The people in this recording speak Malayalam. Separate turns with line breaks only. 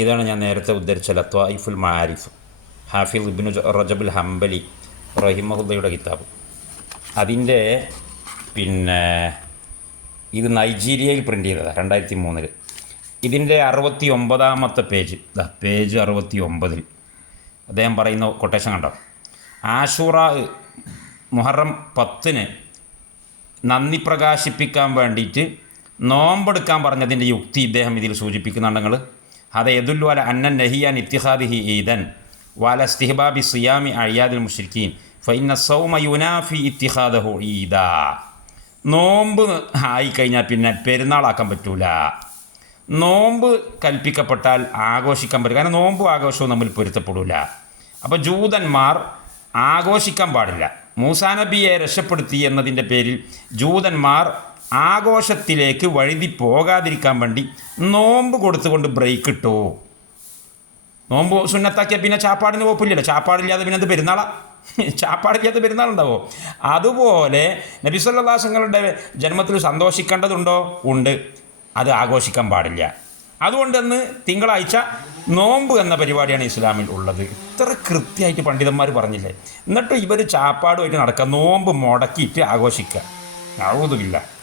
ഇതാണ് ഞാൻ നേരത്തെ ഉദ്ധരിച്ച ലത്വായിഫുൽ മാരിഫ്. ഹാഫിൽ ഇബിനു റജബുൽ ഹംബലി റഹിമഹുദ്ദയുടെ കിതാബ്. അതിന്റെ പിന്നെ ഇത് നൈജീരിയയിൽ പ്രിന്റ് ചെയ്തതാണ് രണ്ടായിരത്തി മൂന്നിൽ ഇതിന്റെ അറുപത്തി ഒമ്പതാമത്തെ പേജ് പേജ് അറുപത്തി ഒമ്പതിൽ അദ്ദേഹം പറയുന്ന കൊട്ടേഷൻ കണ്ടോ? ആഷൂറ മുഹറം പത്തിന് നന്ദി പ്രകാശിപ്പിക്കാൻ വേണ്ടിയിട്ട് നോമ്പെടുക്കാൻ പറഞ്ഞതിന്റെ യുക്തി ഇദ്ദേഹം ഇതിൽ സൂചിപ്പിക്കുന്നുണ്ടെങ്കിൽ അത് على أن النهي عن اتخاذه ഈദൻ وعلى استحباب صيام أعياد المشركين فإن الصوم ينافي اتخاذه ഈദ നോമ്പ് ആയിക്കഴിഞ്ഞാൽ പിന്നെ പെരുന്നാളാക്കാൻ പറ്റൂല. നോമ്പ് കൽപ്പിക്കപ്പെട്ടാൽ ആഘോഷിക്കാൻ പറ്റും കാരണം നോമ്പും ആഘോഷവും നമ്മൾ പൊരുത്തപ്പെടില്ല അപ്പോൾ ജൂതന്മാർ ആഘോഷിക്കാൻ പാടില്ല. മൂസാ നബിയെ രക്ഷപ്പെടുത്തി എന്നതിന്റെ പേരിൽ ജൂതന്മാർ ആഘോഷത്തിലേക്ക് വഴുതി പോകാതിരിക്കാൻ വേണ്ടി നോമ്പ് കൊടുത്തുകൊണ്ട് ബ്രേക്ക് ഇട്ടോ. നോമ്പ് സുന്നത്താക്കിയാൽ പിന്നെ ചാപ്പാടിന് കുഴപ്പമില്ലല്ലോ ചാപ്പാടില്ലാതെ പിന്നെ അത് പെരുന്നാളാ? ചാപ്പാടില്ലാത്ത പെരുന്നാളുണ്ടാവോ? അതുപോലെ നബിസ്വല്ലാസങ്ങളുടെ ജന്മത്തിൽ സന്തോഷിക്കേണ്ടതുണ്ടോ? ഉണ്ട്. അത് ആഘോഷിക്കാൻ പാടില്ല. അതുകൊണ്ടെന്ന് തിങ്കളാഴ്ച നോമ്പ് എന്ന പരിപാടിയാണ് ഇസ്ലാമിൽ ഉള്ളത്. ഇത്ര കൃത്യമായിട്ട് പണ്ഡിതന്മാർ പറഞ്ഞില്ലേ? എന്നിട്ട് ഇവർ ചാപ്പാടുമായിട്ട് നടക്കുക നോമ്പ് മുടക്കിയിട്ട് ആഘോഷിക്കുക. ആവുന്നില്ല